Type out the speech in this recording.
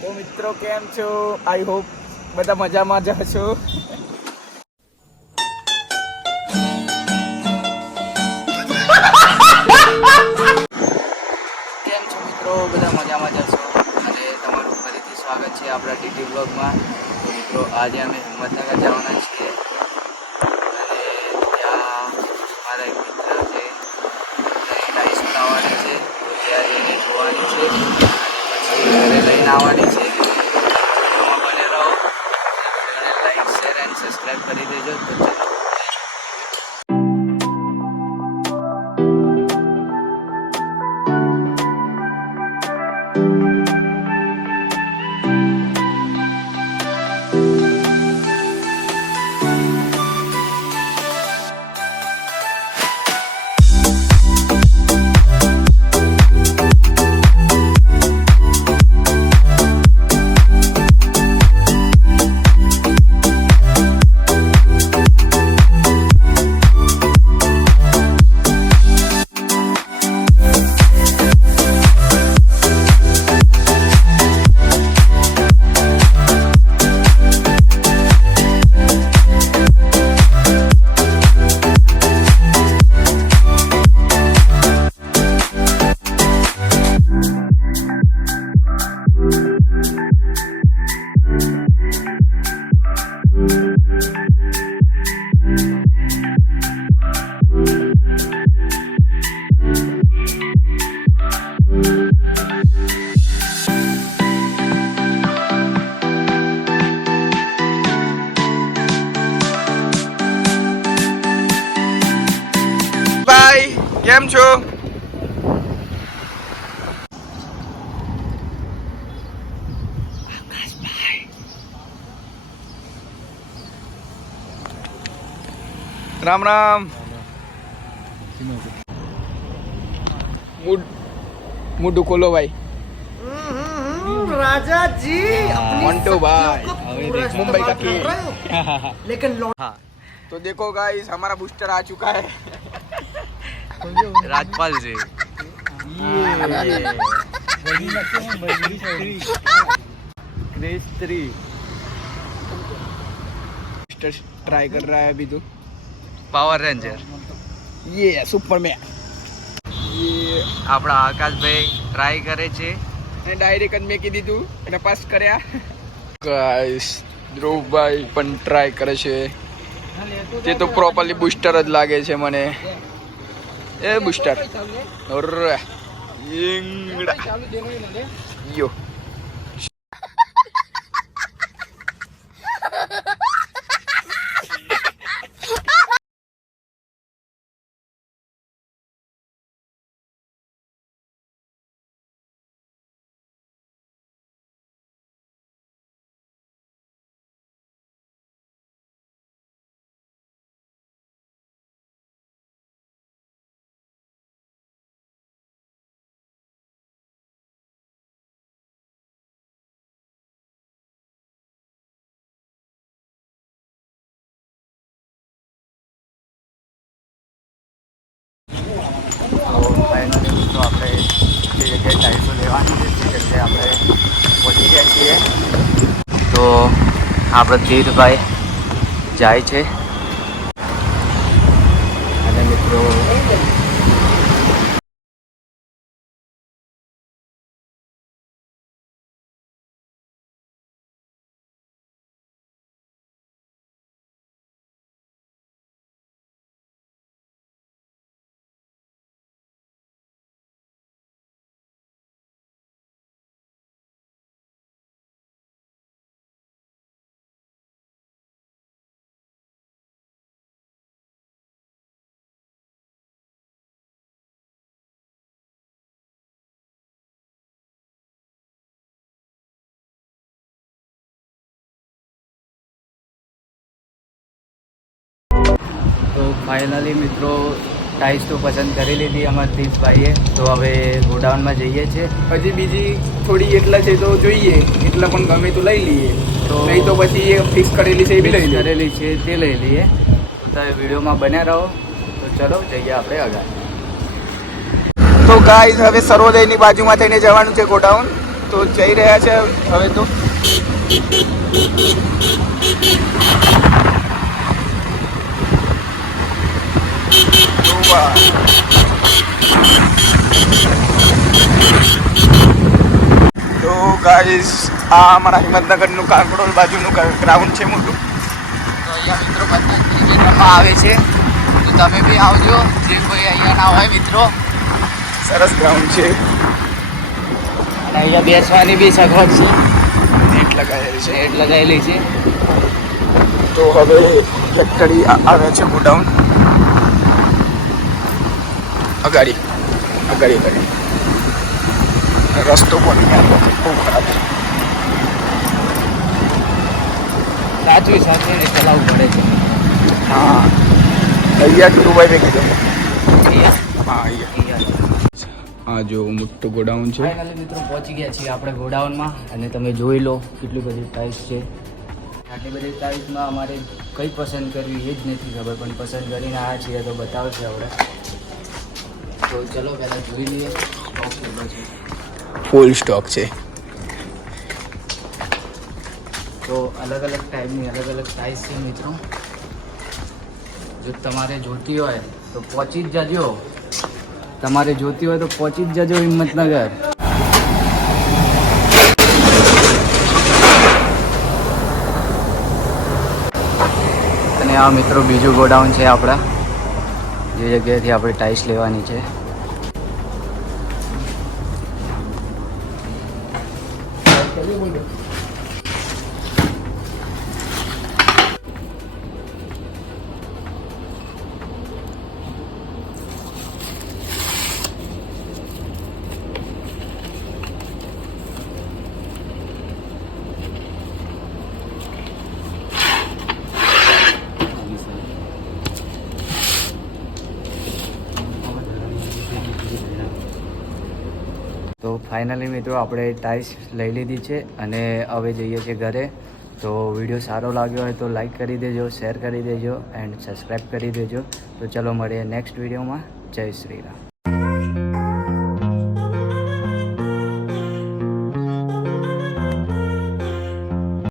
તો મિત્રો, કેમ છો? આઈ હોપ બધા મજામાં જ હશો. કેમ છો મિત્રો? બધા મજામાં જ હશો? અને તમારું ફરીથી સ્વાગત છે આપણા ડીટી બ્લોગમાં. તો મિત્રો, આજે અમે હિંમતનગર જવાના છીએ અને ત્યાં મારા એક મિત્ર છે ત્યાં ડાઈસ બનાવવાની છે તો ત્યાં જઈને જોવાની છે અને પછી ઘરે લઈને આવવાની છે. વિડીયોમાં બને રહો. લાઈક શેર એન્ડ સબસ્ક્રાઈબ કરી દેજો. તો કેમ છો રામ રામ મૂડ મૂડું ખોલો ભાઈ राजा जी अपनी मोंटू भाई, शक्तियों का पूरा मुंबई का इस्तेमाल कर रहे हो। लेकिन लौट तो देखो गाइस हमारा बूस्टर आ चुका है રાજપાલ છે क्रेज थ्री बूस्टर ट्राई कर रहा है अभी तो પાવર રેન્જર ये सुपरमैन ये આપણા આકાશભાઈ ટ્રાય કરે છે અને ડાયરેક્ટ જ મેકી દીધું અને પાસ કર્યા ગાઈસ ધ્રુવભાઈ પણ ટ્રાય કરે છે તે તો પ્રોપરલી બૂસ્ટર જ લાગે છે મને એ બુસ્ટર. અરે. ઈંગડા. યો. ફાઇનલી જે જગ્યાએ ટાઈસો લેવાની છે જગ્યાએ આપણે પહોંચી ગયા છીએ. તો આપણે ધીરભાઈ જાય છે. તો ફાઇનલી મિત્રો ટાઈસ તો પસંદ કરી લીધી અમારા દીપભાઈએ તો હવે ગોડાઉનમાં જઈએ છીએ. હજી બીજી થોડી એટલા છે તો જોઈએ. એટલા પણ ગમે તો લઈ લઈએ. તો- નહીં તો પછી એ ફિક્સ કરેલી છે એ બી લઈ કરેલી છે તે લઈ લઈએ. તો વિડીયોમાં બન્યા રહો. તો ચલો જઈએ આપણે આગળ. તો ગાઈઝ હવે સર્વોદયની બાજુમાં થઈને જવાનું છે ગોડાઉન. તો જઈ રહ્યા છે હવે તો. તો ગાઈસ આ અમારા હિંમતનગરનું કાંકરોલ બાજુનું ગ્રાઉન્ડ છે મોટું. તો અહીંયા મિત્રો બધા ક્રિકેટ રમવા આવે છે. તો તમે બી આવજો જે કોઈ અહીંયા ના હોય મિત્રો. સરસ ગ્રાઉન્ડ છે. અને અહીંયા બેસવાની બી સગવડ છે. નેટ લગાવેલી છે. નેટ લગાવેલી છે. તો હવે ફેક્ટરી આવે છે ગોડાઉન. અગાડી. અગાડી અગાડી. રસ્તો પણ યાર બહુ ખરાબ છે. સાચવી સાચવીને ચલાવવું પડે છે. હા. અહીંયા ગુરુભાઈ બાય મેં કીધું. હા અહીંયા. આ જો મોટું ગોડાઉન છે. ફાઇનલી મિત્રો પહોંચી ગયા છીએ આપણે ગોડાઉનમાં અને તમે જોઈ લો કેટલી બધી ટાઈલ્સ છે. આટલી બધી ટાઈલ્સમાં અમારે કઈ પસંદ કરવી એ જ નથી ખબર પણ પસંદ કરીને આ છીએ તો બતાવશે આપણે. તો ચલો પહેલાં જોઈ લઈએ. સ્ટોક કેટલો છે. ફૂલ સ્ટોક છે તો અલગ અલગ ટાઈપની અલગ અલગ સાઇઝ છે મિત્રો. જો તમારે જોતી હોય તો પહોંચી જ જજો. તમારે જોતી હોય તો પહોંચી જ જજો હિંમતનગર. અને આ મિત્રો બીજું ગોડાઉન છે આપણા. જે જગ્યાએથી આપણે ટાઈલ્સ લેવાની છે. તો ફાઇનલી મિત્રો, આપણે ટાઈલ્સ લઈ લીધી છે અને હવે જઈએ છીએ ઘરે. તો વીડિયો સારો લાગ્યો હોય તો લાઈક કરી દેજો શેર કરી દેજો એન્ડ સબસ્ક્રાઈબ કરી દેજો. તો ચલો મળીએ નેક્સ્ટ વિડીયોમાં. જય શ્રી રામ.